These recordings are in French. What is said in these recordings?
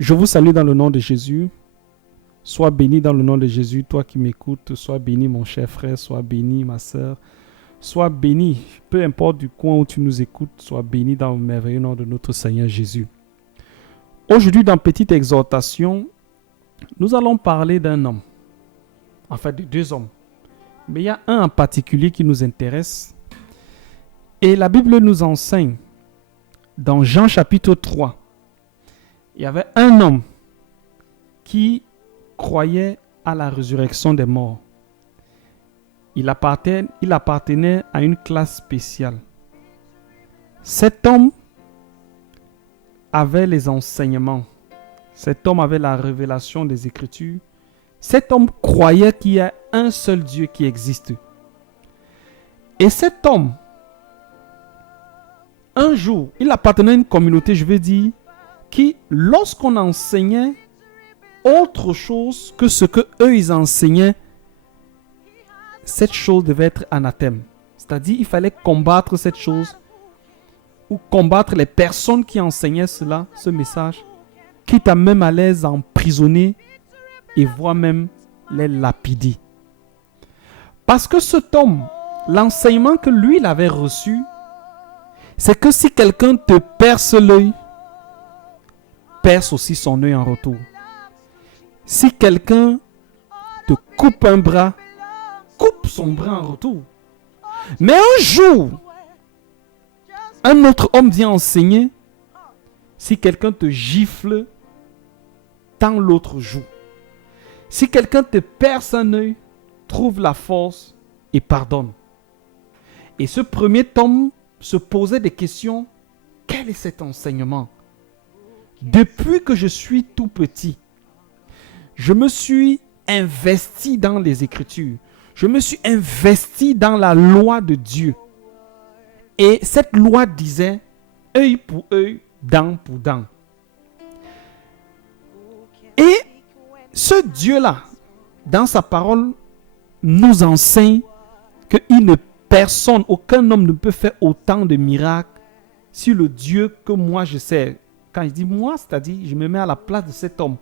Je vous salue dans le nom de Jésus. Sois béni dans le nom de Jésus, toi qui m'écoutes. Sois béni mon cher frère, sois béni ma sœur. Sois béni, peu importe du coin où tu nous écoutes, sois béni dans le merveilleux nom de notre Seigneur Jésus. Aujourd'hui, dans Petite Exhortation, nous allons parler d'un homme. En fait, de deux hommes. Mais il y a un en particulier qui nous intéresse. Et la Bible nous enseigne, dans Jean chapitre 3, il y avait un homme qui croyait à la résurrection des morts. Il appartenait à une classe spéciale. Cet homme avait les enseignements. Cet homme avait la révélation des Écritures. Cet homme croyait qu'il y a un seul Dieu qui existe. Et cet homme, un jour, il appartenait à une communauté, je veux dire, qui, lorsqu'on enseignait autre chose que ce que eux ils enseignaient, cette chose devait être anathème. C'est-à-dire, il fallait combattre cette chose ou combattre les personnes qui enseignaient cela, ce message, quitte à même à les emprisonner et voire même les lapider. Parce que cet homme, l'enseignement que lui il avait reçu, c'est que si quelqu'un te perce l'œil, perce aussi son œil en retour. Si quelqu'un te coupe un bras, coupe son bras en retour. Mais un jour, un autre homme vient enseigner, si quelqu'un te gifle, tends l'autre joue. Si quelqu'un te perce un œil, trouve la force et pardonne. Et ce premier homme se posait des questions. Quel est cet enseignement? Depuis que je suis tout petit, je me suis investi dans les Écritures. Je me suis investi dans la loi de Dieu. Et cette loi disait œil pour œil, dent pour dent. Et ce Dieu-là, dans sa parole, nous enseigne que personne, aucun homme ne peut faire autant de miracles si le Dieu que moi je sais. Quand je dis moi, c'est-à-dire je me mets à la place de cet homme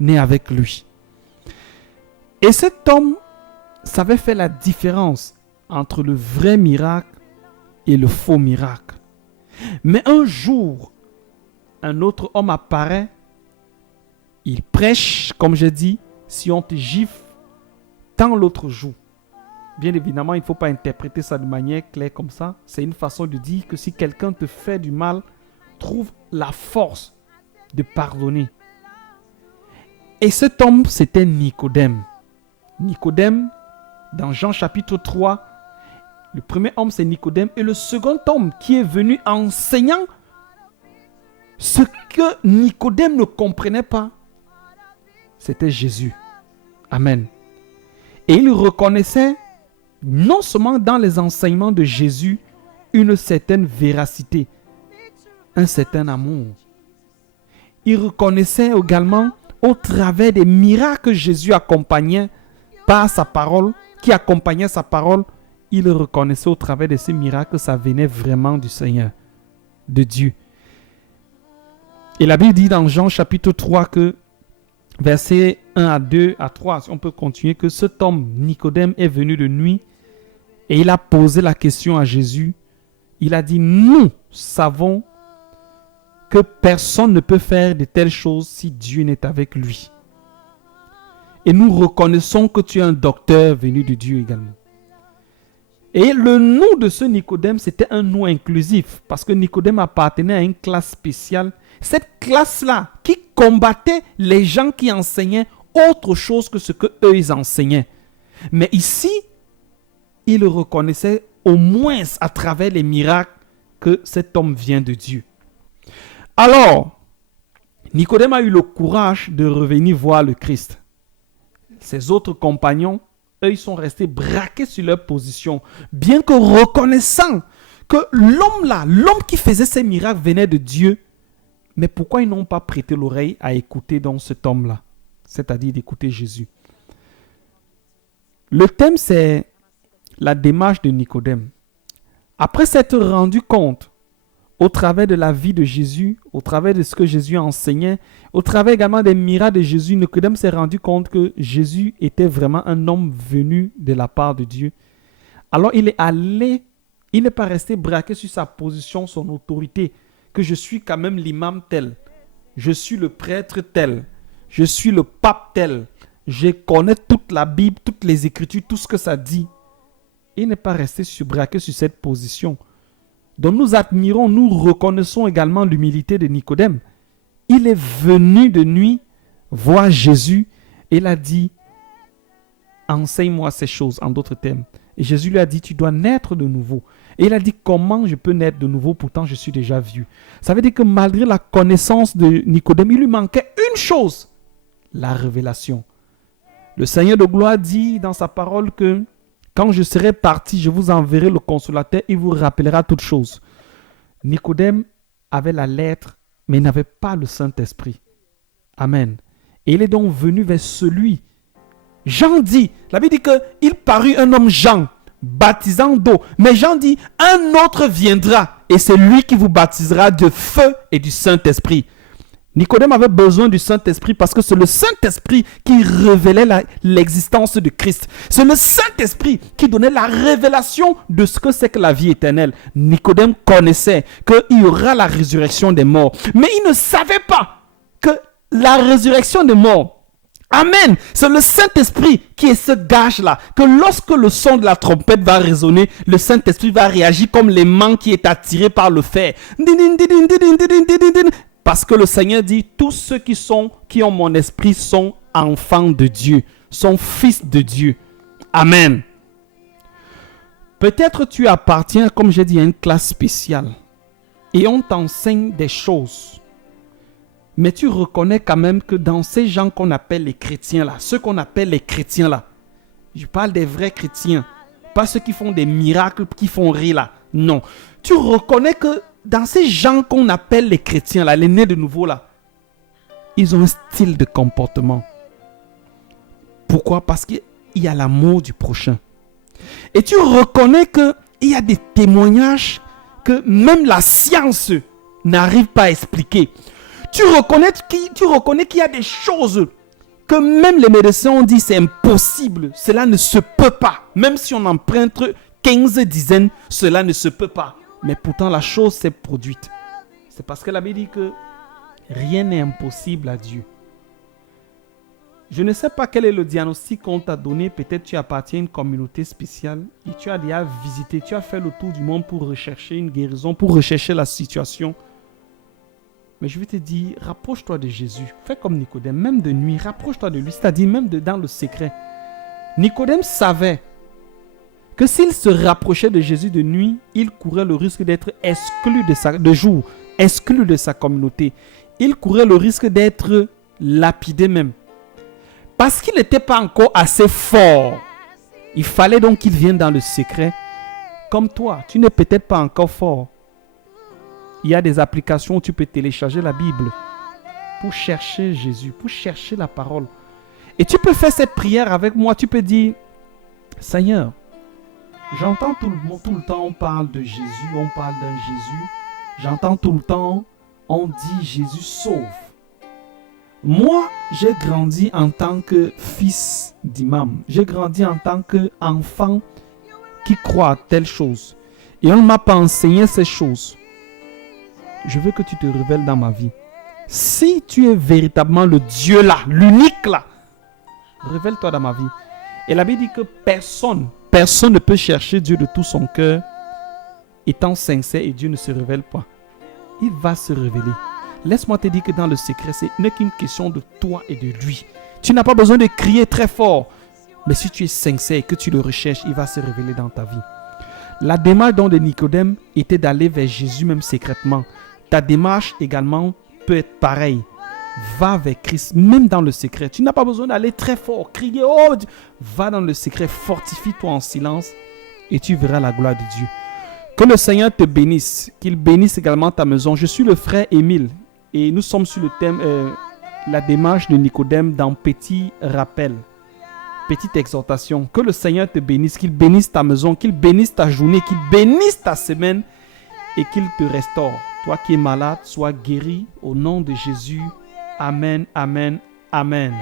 né avec lui. Et cet homme savait faire la différence entre le vrai miracle et le faux miracle. Mais un jour, un autre homme apparaît, il prêche, comme je dis, si on te gifle, tends l'autre joue. Bien évidemment, il ne faut pas interpréter ça de manière claire comme ça. C'est une façon de dire que si quelqu'un te fait du mal, trouve la force de pardonner. Et cet homme, c'était Nicodème. Nicodème, dans Jean chapitre 3, le premier homme, c'est Nicodème. Et le second homme qui est venu enseignant ce que Nicodème ne comprenait pas, c'était Jésus. Amen. Et il reconnaissait non seulement dans les enseignements de Jésus une certaine véracité, un certain amour. Il reconnaissait également au travers des miracles que Jésus accompagnait par sa parole, qui accompagnait sa parole, il reconnaissait au travers de ces miracles que ça venait vraiment du Seigneur, de Dieu. Et la Bible dit dans Jean chapitre 3 que versets 1 à 2 à 3, si on peut continuer, que cet homme, Nicodème, est venu de nuit et il a posé la question à Jésus. Il a dit, nous savons que personne ne peut faire de telles choses si Dieu n'est avec lui. Et nous reconnaissons que tu es un docteur venu de Dieu également. Et le nom de ce Nicodème, c'était un nom inclusif parce que Nicodème appartenait à une classe spéciale. Cette classe-là qui combattait les gens qui enseignaient autre chose que ce que eux ils enseignaient. Mais ici, il reconnaissait au moins à travers les miracles que cet homme vient de Dieu. Alors, Nicodème a eu le courage de revenir voir le Christ. Ses autres compagnons, eux, ils sont restés braqués sur leur position, bien que reconnaissant que l'homme qui faisait ces miracles venait de Dieu. Mais pourquoi ils n'ont pas prêté l'oreille à écouter donc cet homme-là, c'est-à-dire d'écouter Jésus? Le thème, c'est la démarche de Nicodème. Après s'être rendu compte au travers de la vie de Jésus, au travers de ce que Jésus enseignait, au travers également des miracles de Jésus, Nicodème s'est rendu compte que Jésus était vraiment un homme venu de la part de Dieu. Alors il est allé, il n'est pas resté braqué sur sa position, son autorité, que je suis quand même l'imam tel, je suis le prêtre tel, je suis le pape tel, je connais toute la Bible, toutes les Écritures, tout ce que ça dit. Il n'est pas resté braqué sur cette position. Donc nous admirons, nous reconnaissons également l'humilité de Nicodème. Il est venu de nuit voir Jésus et il a dit, enseigne-moi ces choses, en d'autres termes. Et Jésus lui a dit, tu dois naître de nouveau. Et il a dit, comment je peux naître de nouveau, pourtant je suis déjà vieux. Ça veut dire que malgré la connaissance de Nicodème, il lui manquait une chose, la révélation. Le Seigneur de gloire dit dans sa parole que quand je serai parti, je vous enverrai le consolateur, il vous rappellera toutes choses. Nicodème avait la lettre, mais il n'avait pas le Saint-Esprit. Amen. Et il est donc venu vers celui. Jean dit, la Bible dit qu'il parut un homme Jean, baptisant d'eau. Mais Jean dit, un autre viendra, et c'est lui qui vous baptisera de feu et du Saint-Esprit. Nicodème avait besoin du Saint-Esprit parce que c'est le Saint-Esprit qui révélait l'existence de Christ. C'est le Saint-Esprit qui donnait la révélation de ce que c'est que la vie éternelle. Nicodème connaissait qu'il y aura la résurrection des morts. Mais il ne savait pas que la résurrection des morts, amen, c'est le Saint-Esprit qui est ce gage-là. Que lorsque le son de la trompette va résonner, le Saint-Esprit va réagir comme l'aimant qui est attiré par le fer. Parce que le Seigneur dit, tous ceux qui ont mon esprit sont enfants de Dieu, sont fils de Dieu. Amen. Peut-être tu appartiens, comme j'ai dit, à une classe spéciale et on t'enseigne des choses. Mais tu reconnais quand même que dans ces gens qu'on appelle les chrétiens là, ceux qu'on appelle les chrétiens là, je parle des vrais chrétiens, pas ceux qui font des miracles, qui font rire là. Non. Tu reconnais que dans ces gens qu'on appelle les chrétiens là, les nés de nouveau là, ils ont un style de comportement. Pourquoi? Parce qu'il y a l'amour du prochain. Et tu reconnais qu'il y a des témoignages que même la science n'arrive pas à expliquer. Tu reconnais qu'il y a des choses que même les médecins ont dit c'est impossible, cela ne se peut pas. Même si on emprunte 15 dizaines, cela ne se peut pas. Mais pourtant la chose s'est produite. C'est parce que la Bible dit que rien n'est impossible à Dieu. Je ne sais pas quel est le diagnostic qu'on t'a donné. Peut-être tu appartiens à une communauté spéciale et tu as déjà visité, tu as fait le tour du monde pour rechercher une guérison, pour rechercher la situation. Mais je vais te dire, rapproche-toi de Jésus. Fais comme Nicodème, même de nuit, rapproche-toi de lui, c'est-à-dire même dans le secret. Nicodème savait que s'il se rapprochait de Jésus de nuit, il courait le risque d'être exclu de jour, exclu de sa communauté. Il courait le risque d'être lapidé même. Parce qu'il n'était pas encore assez fort. Il fallait donc qu'il vienne dans le secret. Comme toi, tu n'es peut-être pas encore fort. Il y a des applications où tu peux télécharger la Bible pour chercher Jésus, pour chercher la parole. Et tu peux faire cette prière avec moi. Tu peux dire, Seigneur, j'entends tout le temps on parle de Jésus, on parle d'un Jésus. J'entends tout le temps on dit Jésus sauve. Moi, j'ai grandi en tant que fils d'imam. J'ai grandi en tant qu'enfant qui croit à telle chose. Et on ne m'a pas enseigné ces choses. Je veux que tu te révèles dans ma vie. Si tu es véritablement le Dieu là, l'unique là, révèle-toi dans ma vie. Et la Bible dit que personne ne peut chercher Dieu de tout son cœur étant sincère et Dieu ne se révèle pas. Il va se révéler. Laisse-moi te dire que dans le secret, ce n'est qu'une question de toi et de lui. Tu n'as pas besoin de crier très fort. Mais si tu es sincère et que tu le recherches, il va se révéler dans ta vie. La démarche donc de Nicodème était d'aller vers Jésus même secrètement. Ta démarche également peut être pareille. Va vers Christ, même dans le secret. Tu n'as pas besoin d'aller très fort, crier. Oh, va dans le secret, fortifie-toi en silence et tu verras la gloire de Dieu. Que le Seigneur te bénisse, qu'il bénisse également ta maison. Je suis le frère Émile et nous sommes sur le thème la démarche de Nicodème dans petit rappel, petite exhortation. Que le Seigneur te bénisse, qu'il bénisse ta maison, qu'il bénisse ta journée, qu'il bénisse ta semaine et qu'il te restaure. Toi qui es malade, sois guéri au nom de Jésus. Amen, amen, amen.